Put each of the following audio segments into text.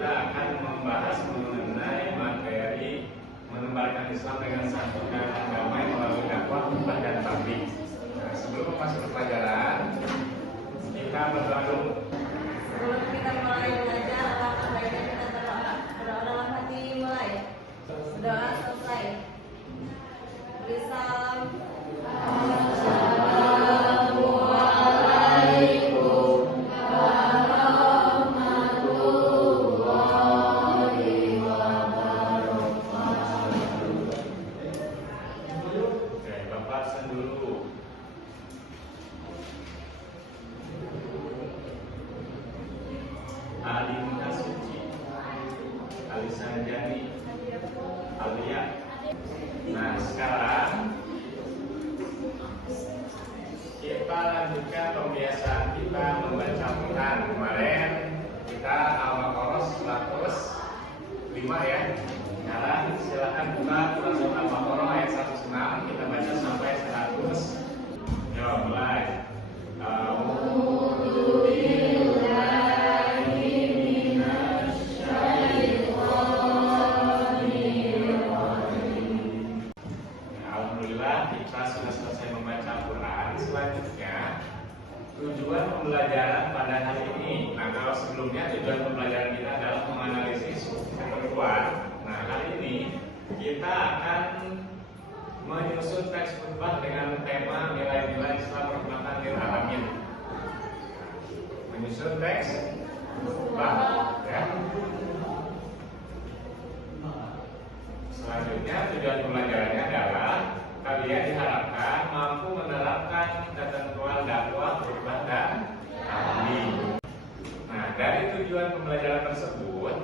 kita akan membahas mengenai materi menebarkan Islam dengan santun dan damai melalui dakwah, khutbah dan tabligh. Nah, sebelum masuk ke pelajaran, kita berdoa dulu. Sebelum kita mulai belajar, alangkah baiknya kita berdoa. Berdoa dalam hati mulai. Berdoa selesai. Beri salam. Nah, sekarang kita lanjutkan pembiasaan kita membaca Quran. Kemarin kita Al-Baqarah 105 ya. Sekarang silakan buka Quran surat Al-Baqarah ayat 106, kita baca sampai 100. Yuk, mulai. Tujuan pembelajaran pada hari ini. Nah, kalau sebelumnya tujuan pembelajaran kita adalah menganalisis ketentuan. Nah, hari ini kita akan menyusun teks khutbah dengan tema nilai-nilai Islam rahmatan lil alamin. Menyusun teks khutbah, ya. Selanjutnya tujuan pembelajarannya adalah kalian diharapkan mampu menerapkan ketentuan dakwah, khutbah dan tabligh. Nah, dari tujuan pembelajaran tersebut,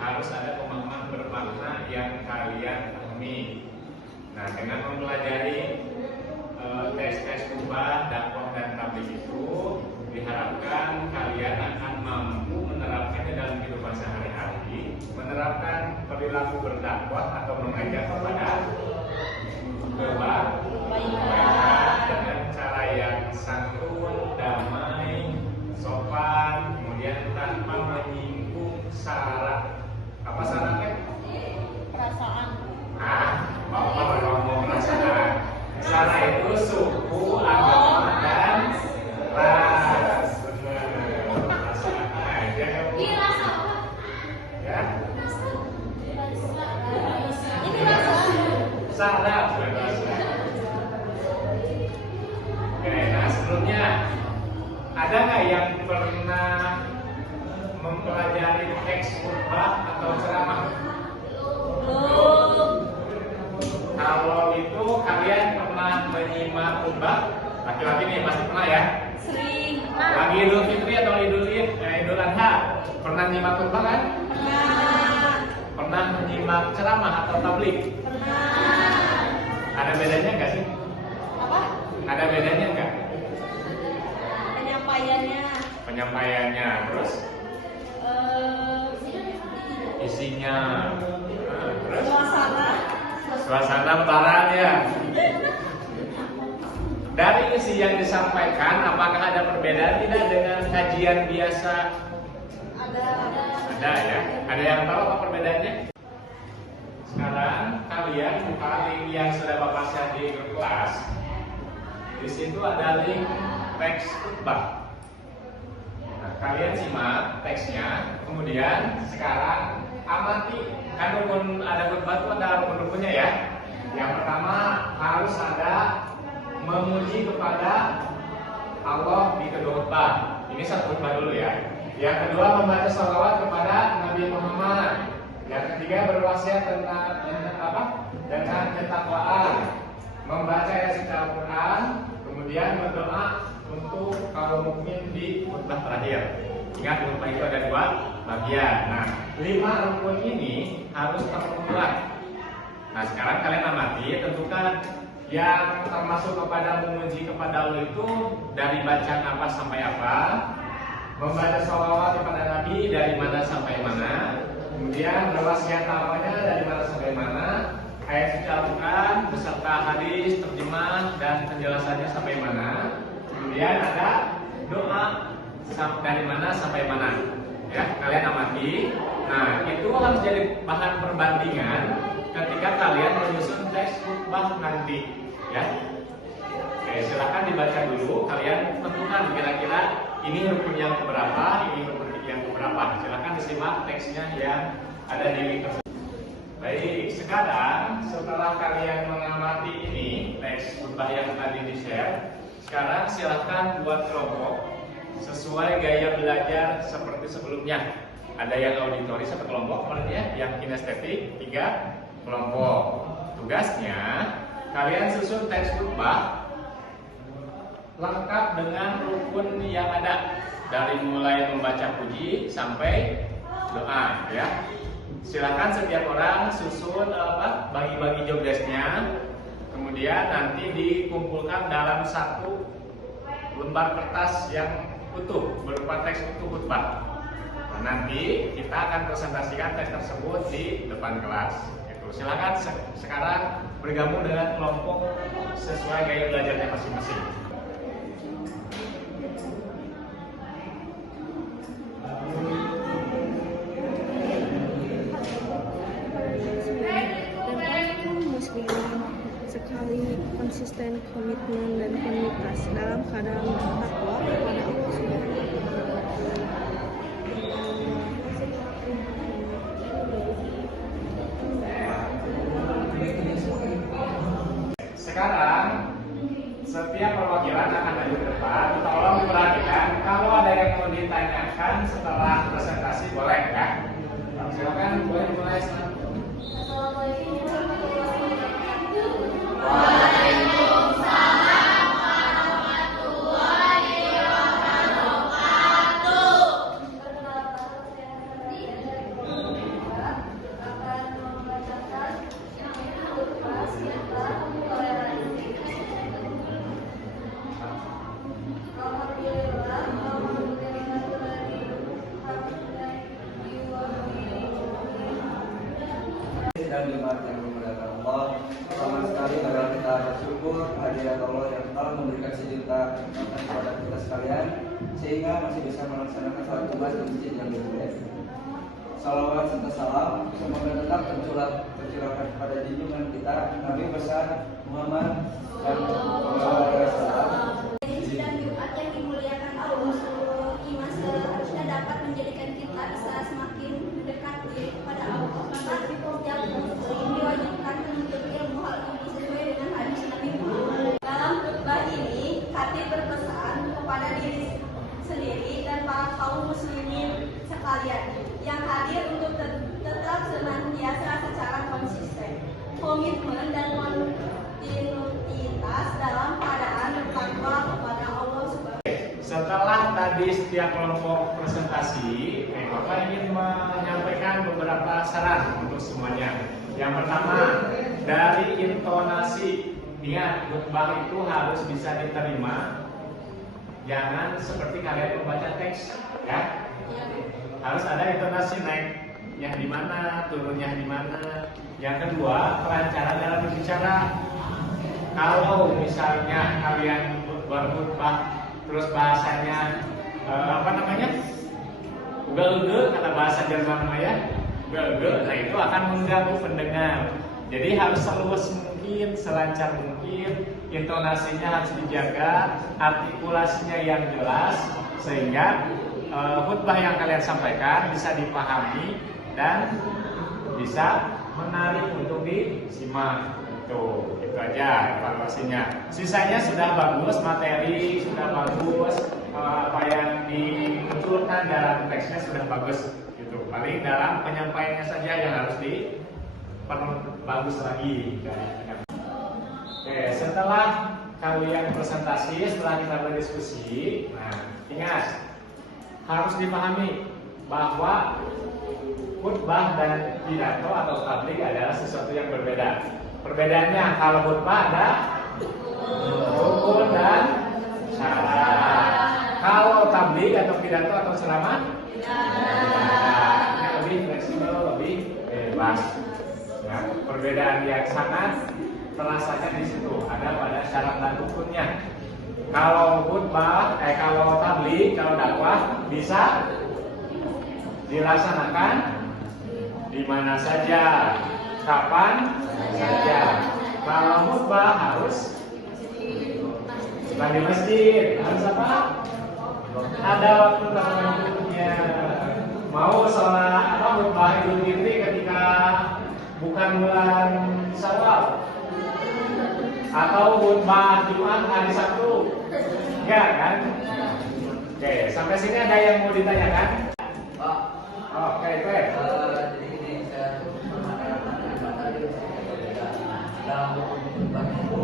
harus ada pemahaman bermakna yang kalian pahami. Nah, dengan mempelajari teks khutbah, dakwah dan tabligh itu, diharapkan kalian akan mampu menerapkannya dalam kehidupan sehari-hari, menerapkan perilaku berdakwah atau mengajak kepada kebaikan dengan cara yang santun, damai, sopan, kemudian tanpa menyinggung syarat. Apa syaratnya? Perasaan. Bapak ngomong perasaan. Syarat itu suku, agama dan ras. Benar. Perasaan aja kamu. Ya. Ini rasa. Syarat. Nah, sebelumnya ada nggak yang pernah mempelajari teks khutbah atau ceramah? Kalau itu kalian pernah menyimak khutbah? Laki-laki nih pasti pernah ya? Sering. Lagi Idul Fitri atau Idul Adha? Pernah menyimak khutbah kan? Pernah. Pernah menyimak ceramah atau tabligh? Pernah. Ada bedanya nggak sih? Apa? Ada bedanya nggak? Penyampaiannya, terus isinya, terus suasana putarannya. Dari isi yang disampaikan, apakah ada perbedaan tidak dengan kajian biasa? Ada ya. Ada yang tahu apa perbedaannya? Sekarang kalian buka link yang sudah Bapak share di grup kelas. Di situ ada link teks khutbah. Nah, kalian simak teksnya, kemudian sekarang amati. Kan rukun ada khutbah itu ada rukun-rukunnya ya. Yang pertama harus ada memuji kepada Allah di kedua khutbah. Ini satu khutbah dulu ya. Yang kedua membaca sholawat kepada Nabi Muhammad. Yang ketiga berwasiat tentang dengan ketakwaan, membaca ayat suci Al-Quran, kemudian berdoa untuk kaum mukmin di khutbah terakhir. Ingat khutbah itu ada 2 bagian. Nah, 5 rukun ini harus terpenuhi. Nah, sekarang kalian amati, tentukan yang termasuk kepada memuji kepada Allah itu dari bacaan apa sampai apa, membaca sholawat kepada Nabi dari mana sampai mana, kemudian berwasiat apanya dari mana sampai mana, ayat suci Al-Quran beserta hadis, terjemah dan penjelasannya sampai mana. Kemudian ada doa dari mana sampai mana. ya, kalian amati. Nah, itu harus jadi bahan perbandingan ketika kalian menyusun teks khutbah nanti, ya. Oke, silakan dibaca dulu. Kalian tentukan kira-kira ini rukun yang keberapa, ini rukun yang keberapa. Silakan disimak teksnya yang ada di link tersebut. Baik, sekarang setelah kalian mengamati ini teks khutbah yang tadi di-share, sekarang silakan buat kelompok sesuai gaya belajar seperti sebelumnya. Ada yang auditori 1 kelompok, kemudian yang kinestetik 3 kelompok. Tugasnya kalian susun teks khutbah lengkap dengan rukun yang ada, dari mulai membaca puji sampai doa, ya. Silakan setiap orang susun bagi-bagi job desk-nya, kemudian nanti dikumpulkan dalam 1 lembar kertas yang utuh berupa teks utuh khutbah. Nah, nanti kita akan presentasikan teks tersebut di depan kelas. Gitu. Silakan sekarang bergabung dengan kelompok sesuai gaya belajarnya masing-masing. Sekali konsisten, komitmen, dan komunitas dalam keadaan takwa kepada Allah Subhanahu wa Ta'ala. Sekarang setiap perwakilan akan maju ke depan. Tolong diperhatikan, kalau ada yang mau ditanyakan setelah presentasi boleh, ya. Silakan, boleh dimulai. Dan nikmat yang dimuliakan Allah. Pertama sekali adalah kita bersyukur hadirat Allah yang telah memberikan sejuta nikmat kepada kita sekalian, sehingga masih bisa melaksanakan sholat Jumat di masjid yang dimuliakan. Salawat serta salam semoga tetap tercurahkan kepada junjungan kita Nabi besar Muhammad dan Rasulullah. Dan Jumat yang dimuliakan Allah, iman seharusnya dapat menjadikan kita bisa semakin dekat kepada Allah. Maka setiap muslim diwajibkan menuntut ilmu hal ini sesuai dengan hadis Nabi Muhammad. Dalam khutbah ini, khatib berpesan kepada diri sendiri dan para kaum muslimin sekalian yang hadir untuk tetap senantiasa secara konsisten, komitmen dan kontinuitas dalam keadaan bertakwa kepada Allah Subhanahu. Setelah tadi setiap kelompok presentasi, Bapak ingin menyampaikan beberapa saran untuk semuanya. Yang pertama, dari intonasi, ingat khutbah itu harus bisa diterima. Jangan seperti kalian membaca teks, ya. Harus ada intonasi naiknya di mana, turunnya di mana. Yang kedua, kelancaran dalam berbicara. Kalau misalnya kalian berkhutbah terus bahasanya ugal-ugal, kata bahasa Jerman namanya ugal-ugal, nah itu akan mengganggu pendengar. Jadi harus seluas mungkin, selancar mungkin, intonasinya harus dijaga, artikulasinya yang jelas, sehingga khutbah yang kalian sampaikan bisa dipahami dan bisa menarik untuk disimak. Itu aja evaluasinya. Sisanya sudah bagus, materi sudah bagus, apa yang dimunculkan dalam teksnya sudah bagus. Gitu. Paling dalam penyampaiannya saja yang harus diperbagus lagi. Oke, setelah kalian presentasi, setelah kita berdiskusi, nah ingat harus dipahami bahwa khutbah dan pidato atau tabligh adalah sesuatu yang berbeda. Perbedaannya, kalau khutbah ada rukun dan syarat. Kalau tabligh atau pidato atau ceramah, lebih fleksibel, lebih bebas. Nah, perbedaan yang sangat terasanya di situ ada pada syarat dan rukunnya. Kalau khutbah, kalau tabligh, kalau dakwah bisa dilaksanakan di mana saja, kapan saja. Kalau khutbah harus bukan di masjid, harus apa? Ada waktu tertentunya. Mau sholat apa khutbah Idul Fitri ketika bukan bulan Syawal, atau khutbah Jumat hari Sabtu, enggak kan? Oke, sampai sini ada yang mau ditanyakan? Pak, Oke, baik. jadi ini saya dalam buku khutbah itu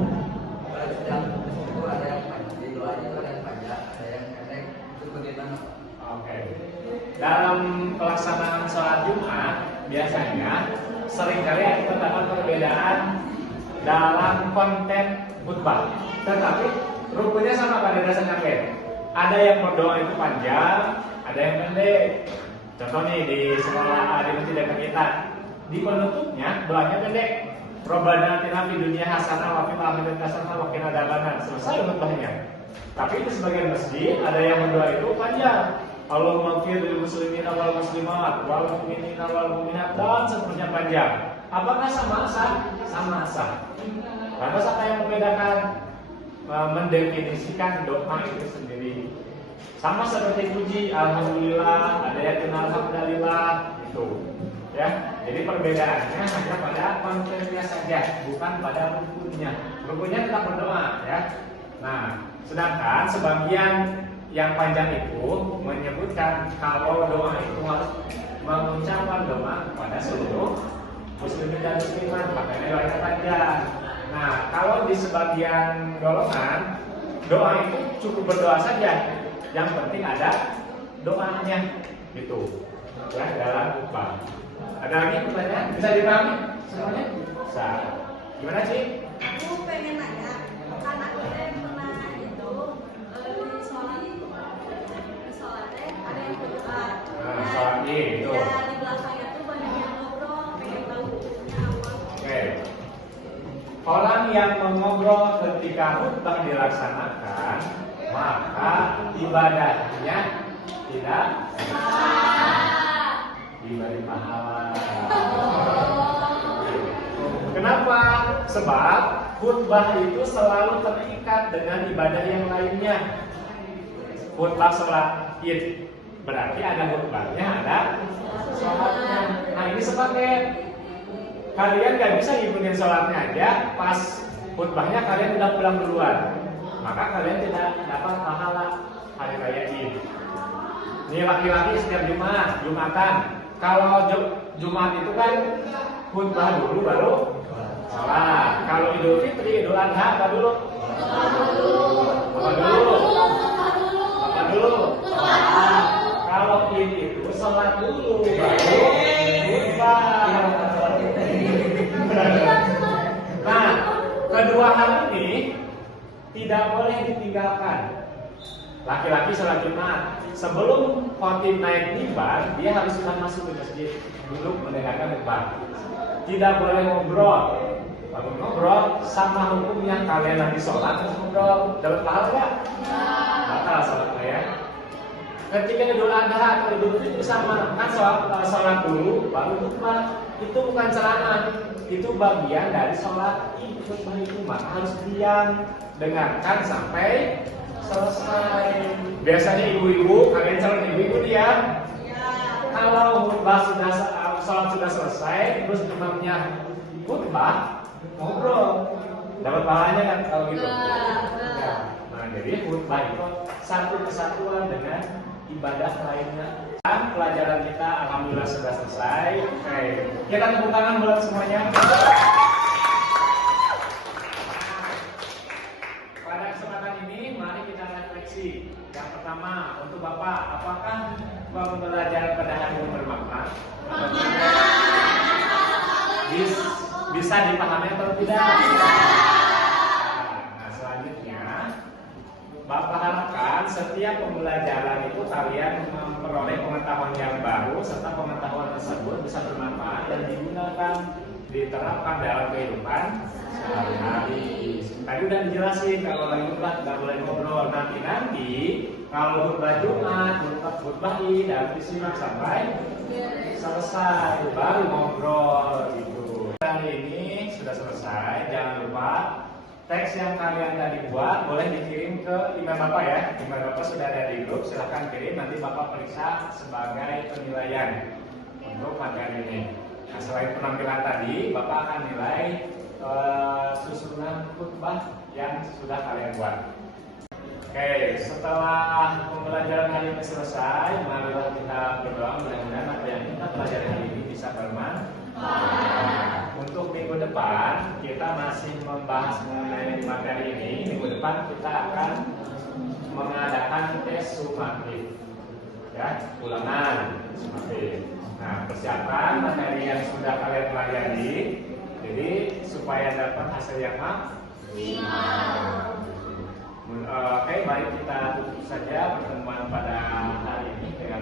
pada setiap itu ada yang panjang, di doanya itu ada yang panjang, ada yang pendek. Itu bagaimana, Pak? Oke. Dalam pelaksanaan sholat Jumat biasanya seringkali terdapat perbedaan dalam konten khutbah, tetapi rukunnya sama pada dasarnya. Ada yang berdoa itu panjang, ada yang pendek. Contoh nih di sekolah di masjid dekat kita, di penutupnya doanya pendek. Robbana atina fid dunya hasanah wa fil akhirati hasanah wa qina adzabannar. Selesai khutbahnya. Tapi di sebagian masjid ada yang berdoa itu panjang. Allahumma ighfir lil muslimina wal muslimat wal mu'minina wal mu'minat, dan seterusnya panjang. Apakah sama sah? Sama sah. Lantas apa yang membedakan mendefinisikan doa itu sendiri? Sama seperti puji, alhamdulillah, ada yang kenal alhamdulillah, itu ya. Jadi perbedaannya hanya pada kontennya saja, bukan pada rukunnya. Rukunnya tetap berdoa ya. Nah, sedangkan sebagian yang panjang itu menyebutkan kalau doa itu harus mengucapkan doa kepada seluruh muslimin dan muslimat, makanya doanya panjang. Nah, kalau di sebagian golongan doa itu cukup berdoa saja, yang penting ada doanya gitu ya dalam khutbah. Ada lagi pertanyaan? Bisa dipahami semuanya? Bisa. Gimana sih? Aku pengen nanya, karena aku pernah itu di sholat ada yang berdoa. Nah, sholat itu. Ya, di belakangnya tuh banyak yang ngobrol, pengen tahu hukumnya apa. Oke. Orang yang mengobrol ketika khutbah dilaksanakan, maka ibadahnya tidak diberi pahala. Kenapa? Sebab khutbah itu selalu terikat dengan ibadah yang lainnya. Khutbah sholat Id berarti ada khutbahnya, ada sholatnya. Nah, ini sepaket. Kalian gak bisa ngikutin sholatnya aja, pas khutbahnya kalian udah pulang duluan, maka kalian tidak dapat pahala hari raya Id. Ini laki-laki setiap Jumatan. Kalau Jumat itu kan khutbah dulu baru sholat. Kalau Idul Fitri, Idul Adha apa dulu? Apa dulu? Kalau Id itu sholat dulu baru khutbah. Nah, kedua hal ini tidak boleh ditinggalkan. Laki-laki sholat Jumat, sebelum khotib naik mimbar, dia harus sudah masuk ke masjid, duduk mendengarkan khutbah. Tidak boleh ngobrol. Kalau ngobrol sama hukumnya kalian lagi sholat terus ngobrol, dapat pahala nggak? Batal sholatnya ya. Ketika Idul Adha atau Idul Fitri sama, kan sholat dulu baru khutbah. Itu bukan ceramah, itu bagian dari sholat khutbah itu, maka harus diam, dengarkan sampai selesai. Biasanya ibu-ibu, kalian calon ibu-ibu diam. Kalau khutbah sholat sudah selesai, terus imamnya khutbah, ngobrol, dapat pahalanya kan kalau gitu. Ya. Nah, jadi khutbah itu satu kesatuan dengan ibadah lainnya. Dan pelajaran kita alhamdulillah sudah selesai. Oke, kita tepuk tangan buat semuanya. Pada kesempatan ini mari kita refleksi. Yang pertama untuk Bapak, apakah pembelajaran pada hari ini bermakna? Bisa dipahami atau tidak? Nah, selanjutnya Bapak harapkan setiap pembelajaran itu kalian memperoleh pengetahuan yang baru, serta pengetahuan tersebut bisa bermanfaat dan digunakan diterapkan dalam kehidupan sehari-hari. Tadi udah dijelasin kalau lagi khutbah nggak boleh ngobrol. Nanti kalau khutbah Jumat, khutbah Id harus disimak sampai selesai, baru ngobrol gitu. Dan ini sudah selesai. Jangan lupa teks yang kalian tadi buat boleh dikirim ke email Bapak ya. Email Bapak sudah ada di grup, silahkan kirim. Nanti Bapak periksa sebagai penilaian untuk materi ini. Nah, selain penampilan tadi, Bapak akan nilai susunan khutbah yang sudah kalian buat. Oke, setelah pembelajaran hari ini selesai, marilah kita berdoa mudah-mudahan apa yang kita pelajari hari ini bisa bermanfaat. Untuk minggu depan kita masih membahas mengenai materi ini. Minggu depan kita akan mengadakan tes sumatif, ya, ulangan sumatif. Nah, persiapan materi yang sudah kalian pelajari, jadi supaya dapat hasil yang maksimal. Oke, baik kita tutup saja pertemuan pada hari ini dengan